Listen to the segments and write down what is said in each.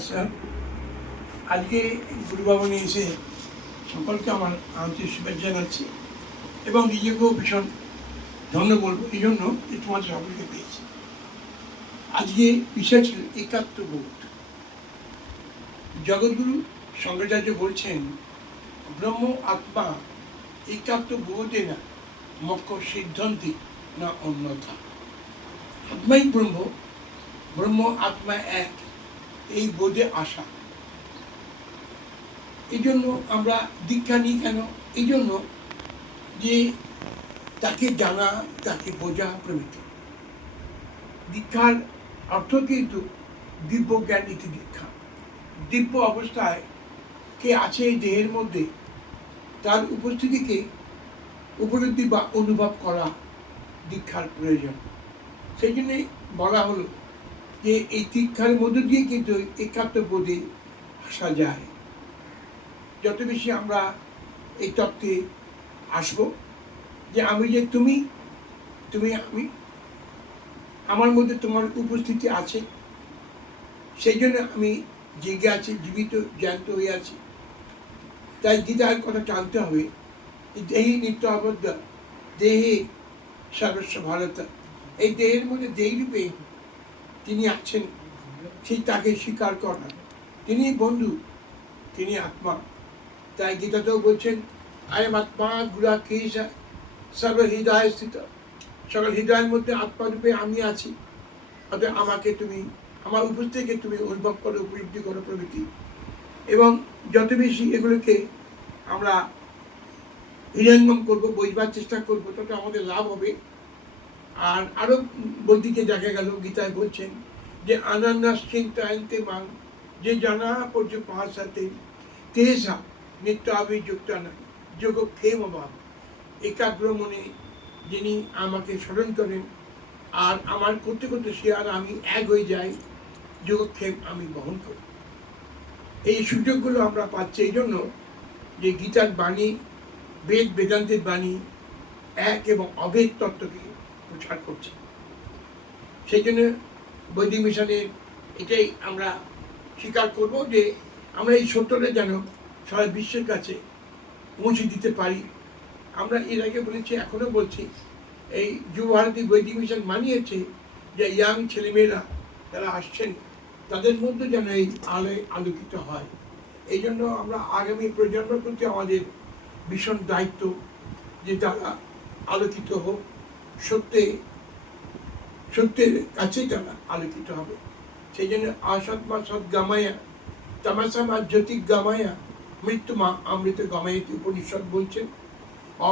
নমস্কার আজকে গুরুভবনে এসে সকলকে আমার আন্তরিক শুভেচ্ছা জানাচ্ছি এবং নিজেকেও ভীষণ ধন্য বলব, এই জন্য যে তোমাদের সকলকে পেয়েছি। আজকে বিষয় ছিল একাত্ম বোধ জগৎগুরু শঙ্করাচার্য বলছেন, ব্রহ্ম, আত্মা একাত্ম বোধে না, মক্ষ সিদ্ধান্তি না অন্যথা। আত্মাই ব্রহ্ম ব্রহ্ম, আত্মা এক। এই বোধে আসা। এই জন্য আমরা দীক্ষা নিই কেন? এই জন্য যে তাকে জানা, তাকে বোঝা প্রভৃত দীক্ষার অর্থ কিন্তু দিব্য জ্ঞান নীতি দীক্ষা। দিব্য অবস্থায় কে আছে এই দেহের মধ্যে, তার উপস্থিতিকে উপলব্ধি বা অনুভব করা দীক্ষার প্রয়োজন। সেই জন্যে বলা হলো যে এই দীক্ষার মধ্য দিয়ে কিন্তু একাত্ম বোধে আসা যায়। যত বেশি আমরা এই তত্ত্বে আসব যে আমি যে তুমি তুমি আমি, আমার মধ্যে তোমার উপস্থিতি আছে, সেই জন্য আমি জেগে আছি, জীবিত জ্ঞান্ত হয়ে আছি। তাই গীতার কথা টানতে হবে দেহি নিত্য আবদ্ধ, দেহে সর্বস্ব ভারতা। এই দেহের মধ্যে দেহি রূপে তিনি আছেন সেই তাকে স্বীকার করা। তিনি বন্ধু, তিনি আত্মা। তাই গীতাতেও বলছেন, আয়ম আত্মা গুড়া কেশা, সর্ব হৃদয় স্থিত। সকল হৃদয়ের মধ্যে আত্মারূপে আমি আছি। অতএব আমাকে তুমি, আমার উপস্থিতিকে তুমি অনুভব করো, উপলব্ধি করো প্রভৃতি। এবং যত বেশি এগুলোকে আমরা হৃদয়ঙ্গম করব, বোঝবার চেষ্টা করব, তত আমাদের লাভ হবে। আর আরও গিয়ে দেখা গেল, গীতায় বলছেন যে আনান্নাস চিন্তায়ন্তে মাং, যে জানা পড়ছে পাহাড় তেসা নিত্য অভিযুক্ত না যোগ ক্ষেম অভাব। একাগ্র মনে যিনি আমাকে স্মরণ করেন, আর আমার করতে করতে সে আর আমি এক হয়ে যাই যোগক্ষেম আমি বহন করি। এই সুযোগগুলো আমরা পাচ্ছি এই জন্য যে গীতার বাণী, বেদ, বেদান্তের বাণী, এক এবং অভেদ তত্ত্বকে প্রচার করছে। সেই জন্য বৈদিক মিশনের এটাই আমরা স্বীকার করব যে আমরা এই সত্যটা যেন সারা বিশ্বের কাছে পৌঁছে দিতে পারি। আমরা এর আগে বলেছি এখনও বলছি, এই যুব ভারতী বৈদিক মিশন মানিয়েছে যে ইয়াং ছেলেমেয়েরা যারা আসছেন, তাদের মধ্যে যেন এই আলোয় আলোকিত হয়। এই জন্য আমরা আগামী প্রজন্মের প্রতি আমাদের ভীষণ দায়িত্ব যে তারা আলোকিত হোক। সত্যে সত্যের কাছেই তারা আলোকিত হবে। সেই জন্য আসৎ মা সৎ গামায়া তামাশা মা জ্যোতি গামায়া মৃত্যু মা অমৃত গামায়াতি উপনিষদ বলছেন।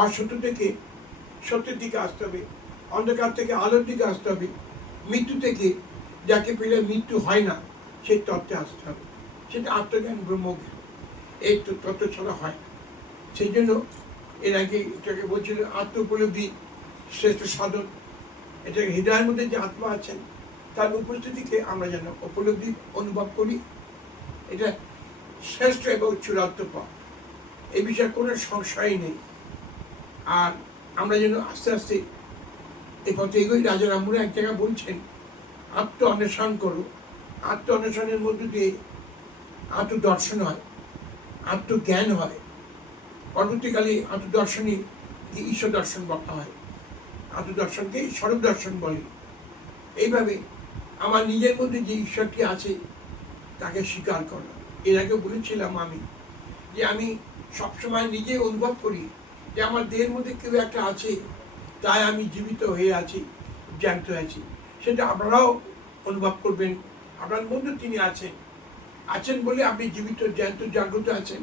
অসত্য থেকে সত্যের দিকে আসতে হবে, অন্ধকার থেকে আলোর দিকে আসতে হবে, মৃত্যু থেকে যাকে পেলে মৃত্যু হয় না, সেই তত্ত্বে আসতে হবে। সেটা আত্মজ্ঞান ব্রহ্মজ্ঞান, এই তত্ত্ব ছাড়া হয় সেই জন্য এর আগে এটাকে বলছিল আত্ম উপলব্ধি শ্রেষ্ঠ সাধন এটা হৃদয়ের মধ্যে যে আত্মা আছেন, তার উপস্থিতিকে আমরা যেন উপলব্ধি অনুভব করি। এটা শ্রেষ্ঠ এবং চূড়ান্ত পথ। এই বিষয়ে কোনো সংশয় নেই। আর আমরা যেন আস্তে আস্তে এই পথে এগোই। রাজা রামমুরা এক জায়গায় বলছেন আত্ম অন্বেষণ করো। আত্ম অন্বেষণের মধ্য দিয়ে আত্মদর্শন হয়, আত্মজ্ঞান হয়। পরবর্তীকালে আত্মদর্শনে ঈশ্বর দর্শন বলা হয়। আত্মদর্শনকে স্বরূপ দর্শন বলে। এইভাবে আমার নিজের মধ্যে যে ঈশ্বরটি আছে, তাকে স্বীকার করা। এর আগে বলেছিলাম আমি যে আমি সবসময় নিজে অনুভব করি যে আমার দেহের মধ্যে কেউ একটা আছে, তাই আমি জীবিত হয়ে আছি, জ্যান্ত আছি। সেটা আপনারাও অনুভব করবেন। আপনার মধ্যে তিনি আছেন। আছেন বলে আপনি জীবিত, জ্যান্ত, জাগ্রত আছেন।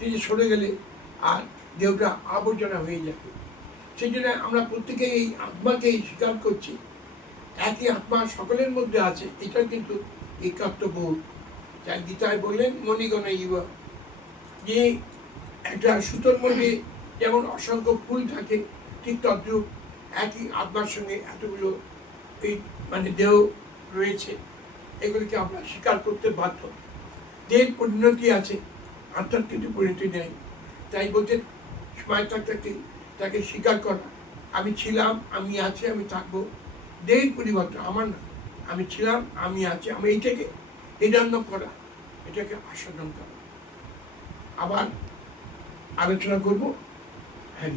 তিনি সরে গেলে আর দেহটা আবর্জনা হয়ে যাবে। সেই জন্য আমরা প্রত্যেকে এই আত্মাকে স্বীকার করছি। একই আত্মা সকলের মধ্যে আছে এটা কিন্তু একাত্ম বোধ যা গীতায় বললেন, মণিগণ ইব। যে একটা সুতোর মধ্যে যেমন অসংখ্য ফুল থাকে, ঠিক তদ্রূপ একই আত্মার সঙ্গে এতগুলো এই মানে দেহ রয়েছে, এগুলিকে আমরা স্বীকার করতে বাধ্য। দেহের পরিণতি আছে আত্মার কিন্তু পরিণতি নেই। তাই বলতে সময় থাকতে তাকে স্বীকার করা। আমি ছিলাম, আমি আছি, আমি থাকব। দেহের পরিবর্তন আমার না। আমি ছিলাম, আমি আছি, আমি এইটাকে হৃদয়ঙ্গম করা, এটাকে আস্বাদন করা। আবার আলোচনা করব। হ্যাঁ